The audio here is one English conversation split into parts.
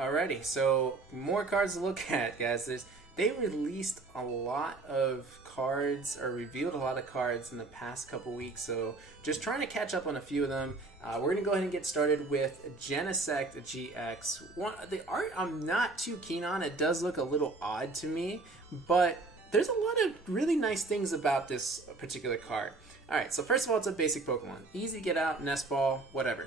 Alrighty, so more cards to look at, guys. They released a lot of cards, or revealed a lot of cards in the past couple weeks, so just trying to catch up on a few of them. We're going to go ahead and get started with Genesect GX. The art I'm not too keen on. It does look a little odd to me, but there's a lot of really nice things about this particular card. Alright, so first of all, it's a basic Pokemon. Easy to get out, nest ball, whatever.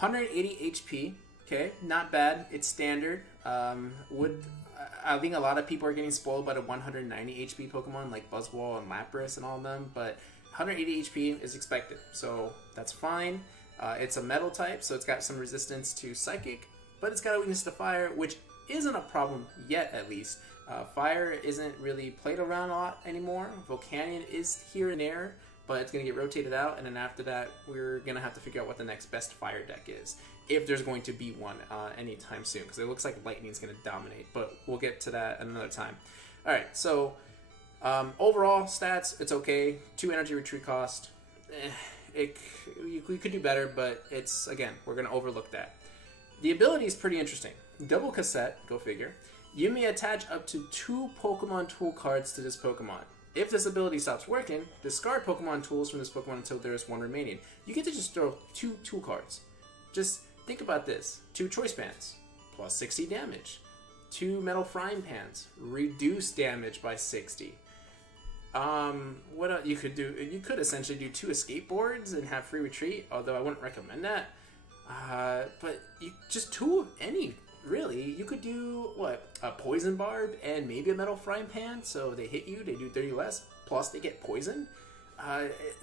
180 HP. Okay, not bad. It's standard. I think a lot of people are getting spoiled by the 190 HP Pokemon like Buzzwole and Lapras and all of them, but 180 HP is expected, so that's fine. It's a metal type, so it's got some resistance to Psychic, but it's got a weakness to Fire, which isn't a problem yet, at least. Fire isn't really played around a lot anymore. Volcanion is here and there, but it's going to get rotated out, and then after that, we're going to have to figure out what the next best Fire deck is, if there's going to be one anytime soon, because it looks like Lightning's going to dominate, but we'll get to that another time. Alright, so overall stats, it's okay. 2 energy retreat cost. We could do better, but it's, again, we're going to overlook that. The ability is pretty interesting. Double cassette, go figure. You may attach up to 2 Pokemon tool cards to this Pokemon. If this ability stops working, discard Pokemon tools from this Pokemon until there is 1 remaining. You get to just throw 2 tool cards. Just think about this. 2 choice bands, plus 60 damage. 2 metal frying pans, reduce damage by 60. What else you could do? You could essentially do 2 escape boards and have free retreat, although I wouldn't recommend that. But you just 2 of any, really. You could do, what, a poison barb and maybe a metal frying pan, so they hit you, they do 30 less, plus they get poison.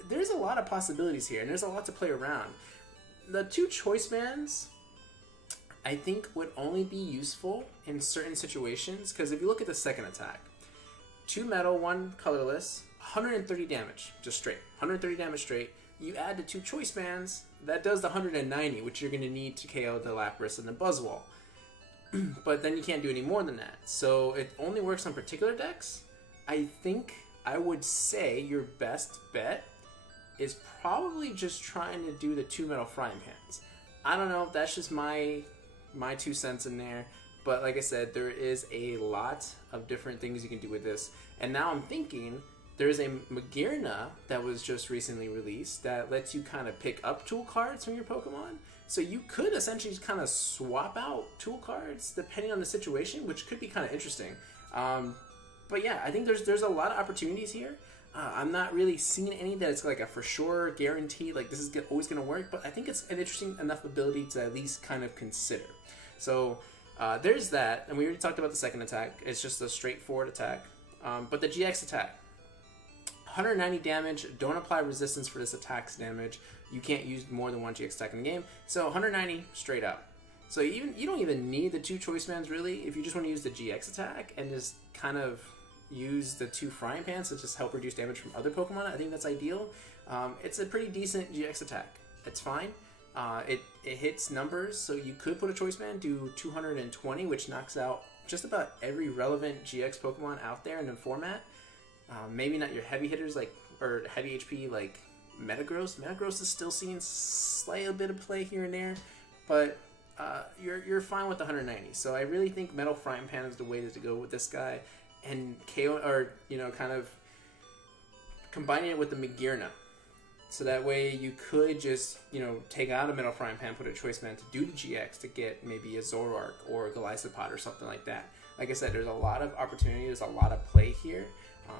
There's a lot of possibilities here, and there's a lot to play around. The 2 choice bands, I think, would only be useful in certain situations, because if you look at the second attack, 2 metal, 1 colorless, 130 damage, just straight. 130 damage straight. You add the 2 choice bands, that does the 190, which you're going to need to KO the Lapras and the Buzzwole. But then you can't do any more than that. So it only works on particular decks. I think I would say your best bet is probably just trying to do the 2 metal frying pans. I don't know, that's just my 2 cents in there. But like I said, there is a lot of different things you can do with this. And now I'm thinking there's a Magearna that was just recently released that lets you kind of pick up tool cards from your Pokemon. So you could essentially just kind of swap out tool cards depending on the situation, which could be kind of interesting. But yeah, I think there's a lot of opportunities here. I'm not really seeing any that it's like a for sure guarantee, like this is always going to work, but I think it's an interesting enough ability to at least kind of consider. So there's that, and we already talked about the second attack. It's just a straightforward attack. But the GX attack, 190 damage, don't apply resistance for this attack's damage. You can't use more than 1 GX attack in the game, so 190 straight up. So you don't even need the 2 choice bands really, if you just want to use the GX attack and just kind of use the 2 frying pans to just help reduce damage from other Pokemon. I think that's ideal. It's a pretty decent GX attack. It's fine. It hits numbers, so you could put a choice band, do 220, which knocks out just about every relevant GX Pokemon out there in the format. Maybe not your heavy hitters or heavy HP like Metagross. Metagross is still seeing slight bit of play here and there, but you're fine with the 190. So I really think Metal Frying Pan is the way to go with this guy, and KO, or kind of combining it with the Magearna. So that way you could just, take out a Metal Frying Pan, put a choice band to do the GX to get maybe a Zoroark or a Golisopod or something like that. Like I said, there's a lot of opportunity, there's a lot of play here.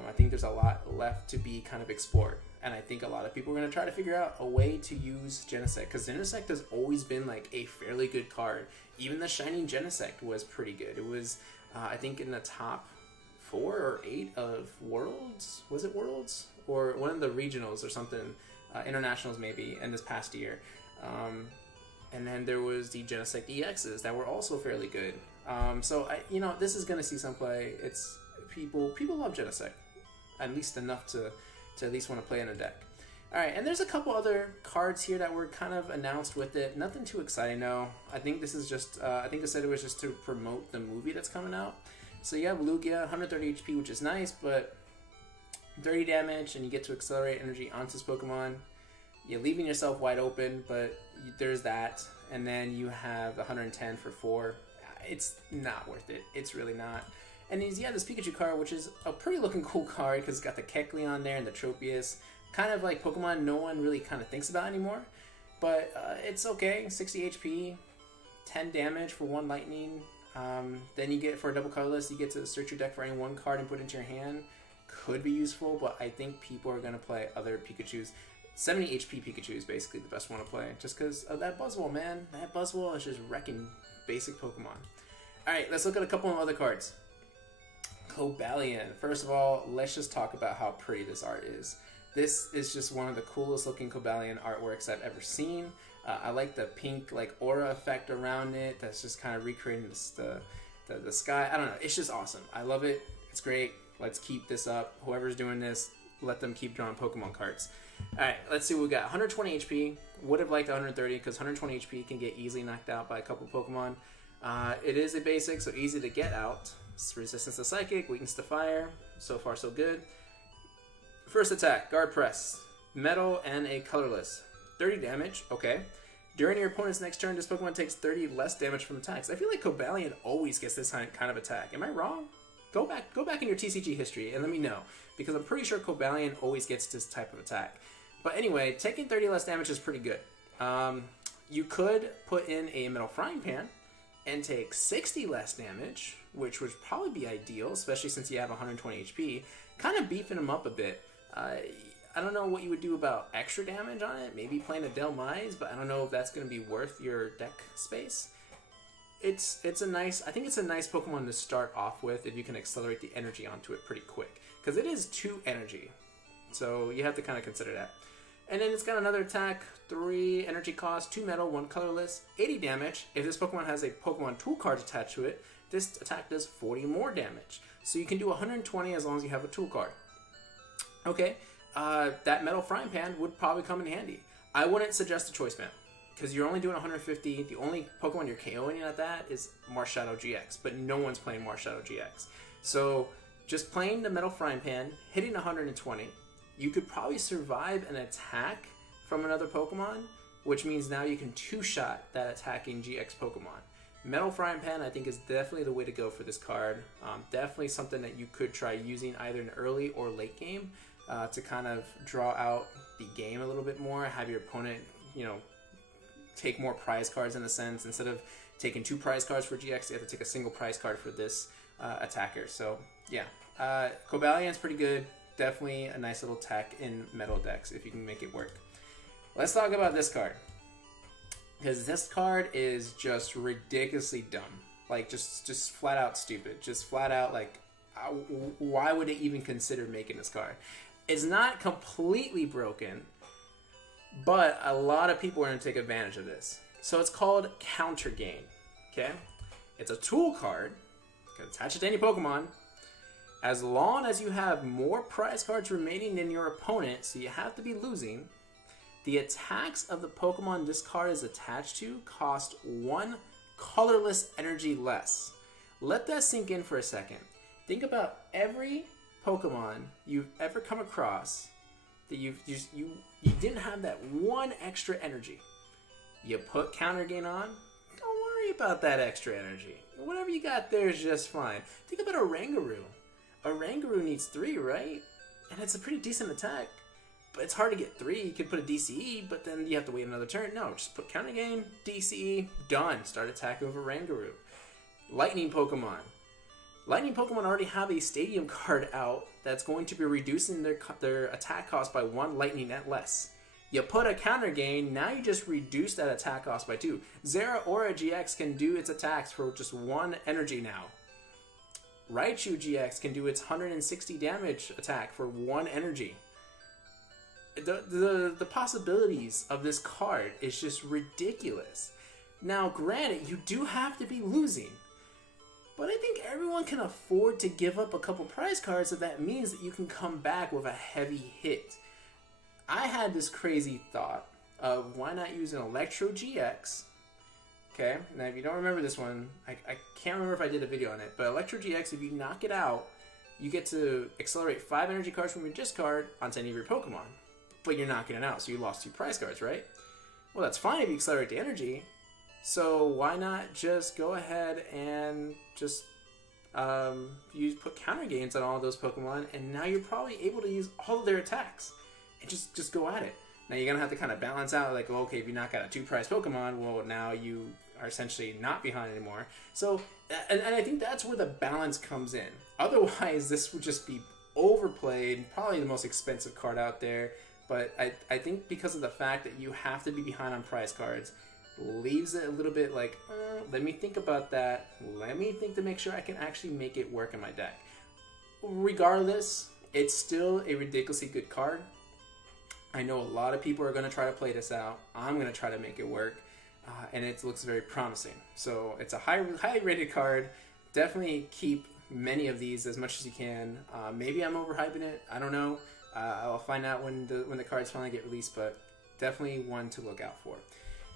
I think there's a lot left to be kind of explored. And I think a lot of people are going to try to figure out a way to use Genesect, because Genesect has always been like a fairly good card. Even the Shining Genesect was pretty good. It was, I think, in the top 4 or 8 of Worlds. Was it Worlds? Or one of the regionals or something. Internationals maybe in this past year. And then there was the Genesect EXs that were also fairly good. So this is going to see some play. It's people love Genesect, at least enough to at least want to play in a deck. Alright, and there's a couple other cards here that were kind of announced with it. Nothing too exciting, though. I think this is just, I think they said it was just to promote the movie that's coming out. So you have Lugia, 130 HP, which is nice, but 30 damage, and you get to accelerate energy onto this Pokemon. You're leaving yourself wide open, but there's that. And then you have 110 for 4. it's not worth it. It's really not. And he's, yeah, this Pikachu card, which is a pretty looking cool card because it's got the Cablion there and the Tropius. Kind of like Pokemon no one really kind of thinks about anymore. But it's okay. 60 HP, 10 damage for 1 lightning. Then you get, for a double colorless, you get to search your deck for any 1 card and put it into your hand. Could be useful, but I think people are going to play other Pikachus. 70 HP Pikachu is basically the best one to play, just because of that Buzzwole, man. That Buzzwole is just wrecking basic Pokemon. Alright, let's look at a couple of other cards. Cablion. First of all, let's just talk about how pretty this art is. This is just one of the coolest looking Cablion artworks I've ever seen. I like the pink like aura effect around it. That's just kind of recreating the sky. I don't know. It's just awesome. I love it. It's great. Let's keep this up. Whoever's doing this, let them keep drawing Pokemon cards. Alright, let's see what we got. 120 HP. Would have liked 130 because 120 HP can get easily knocked out by a couple Pokemon. It is a basic, so easy to get out. Resistance to Psychic, weakness to Fire. So far, so good. First attack, Guard Press. Metal and a colorless. 30 damage, okay. During your opponent's next turn, this Pokemon takes 30 less damage from attacks. I feel like Cablion always gets this kind of attack. Am I wrong? Go back in your TCG history and let me know, because I'm pretty sure Cablion always gets this type of attack. But anyway, taking 30 less damage is pretty good. You could put in a Metal Frying Pan and take 60 less damage, which would probably be ideal, especially since you have 120 HP. Kind of beefing them up a bit. I don't know what you would do about extra damage on it. Maybe playing a Delmise, but I don't know if that's going to be worth your deck space. It's a nice, I think it's a nice Pokemon to start off with if you can accelerate the energy onto it pretty quick, because it is 2 energy, so you have to kind of consider that. And then it's got another attack, 3 energy cost, 2 metal, 1 colorless, 80 damage. If this Pokemon has a Pokemon tool card attached to it, this attack does 40 more damage. So you can do 120 as long as you have a tool card. Okay, that Metal Frying Pan would probably come in handy. I wouldn't suggest a Choice Band, because you're only doing 150. The only Pokemon you're KOing at that is Marshadow GX, but no one's playing Marshadow GX. So just playing the Metal Frying Pan, hitting 120, you could probably survive an attack from another Pokemon, which means now you can 2-shot that attacking GX Pokemon. Metal Frying Pan, I think, is definitely the way to go for this card. Definitely something that you could try using either in early or late game to kind of draw out the game a little bit more, have your opponent, take more prize cards in a sense. Instead of taking 2 prize cards for GX, you have to take a single prize card for this attacker. So, yeah. Cablion's pretty good. Definitely a nice little tech in metal decks if you can make it work. Let's talk about this card, because this card is just ridiculously dumb. Like, just flat out stupid. Just flat out, like, why would it even consider making this card? It's not completely broken, but a lot of people are going to take advantage of this. So it's called Counter Gain. Okay? It's a tool card. You can attach it to any Pokemon. As long as you have more prize cards remaining than your opponent, so you have to be losing, the attacks of the Pokemon this card is attached to cost 1 colorless energy less. Let that sink in for a second. Think about every Pokemon you've ever come across that you didn't have that 1 extra energy. You put Counter Gain on, don't worry about that extra energy. Whatever you got there is just fine. Think about a Rangaroo. A Rangaroo needs 3, right? And it's a pretty decent attack. But it's hard to get 3. You could put a DCE, but then you have to wait another turn. No, just put Counter Gain, DCE, done. Start attacking over Rangaroo. Lightning Pokemon. Lightning Pokemon already have a Stadium card out that's going to be reducing their attack cost by 1 lightning net less. You put a Counter Gain, now you just reduce that attack cost by 2. Zeraora GX can do its attacks for just 1 energy now. Raichu GX can do its 160 damage attack for 1 energy. The possibilities of this card is just ridiculous. Now, granted, you do have to be losing, but I think everyone can afford to give up a couple prize cards if that means that you can come back with a heavy hit. I had this crazy thought of why not use an Electro GX. Okay, now if you don't remember this one, I can't remember if I did a video on it, but Electro GX, if you knock it out, you get to accelerate 5 energy cards from your discard onto any of your Pokemon. But you're knocking it out, so you lost 2 prize cards, right? Well, that's fine if you accelerate the energy. So why not just go ahead and just put counter gains on all of those Pokemon, and now you're probably able to use all of their attacks and just go at it. Now you're gonna have to kind of balance out, like, well, okay, if you knock out a 2-prize Pokemon, well, now you are essentially not behind anymore. So, and I think that's where the balance comes in. Otherwise, this would just be overplayed, probably the most expensive card out there. But I think because of the fact that you have to be behind on prize cards, leaves it a little bit like, let me think about that. Let me think to make sure I can actually make it work in my deck. Regardless, it's still a ridiculously good card. I know a lot of people are going to try to play this out. I'm going to try to make it work. And it looks very promising. So it's a highly rated card. Definitely keep many of these as much as you can. Maybe I'm overhyping it. I don't know. I'll find out when the cards finally get released, but definitely one to look out for.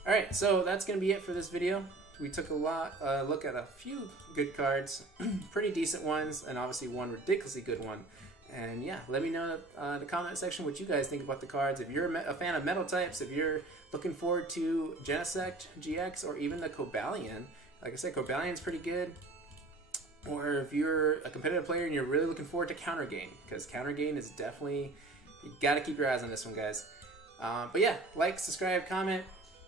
Alright, so that's going to be it for this video. We took a look at a few good cards, pretty decent ones, and obviously one ridiculously good one. And yeah, let me know in the comment section what you guys think about the cards. If you're a fan of metal types, if you're looking forward to Genesect GX, or even the Cablion. Like I said, Cablion's pretty good. Or if you're a competitive player and you're really looking forward to Counter Gain, because Counter Gain is definitely, you gotta keep your eyes on this one, guys. But yeah, like, subscribe, comment,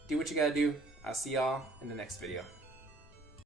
do what you gotta do. I'll see y'all in the next video.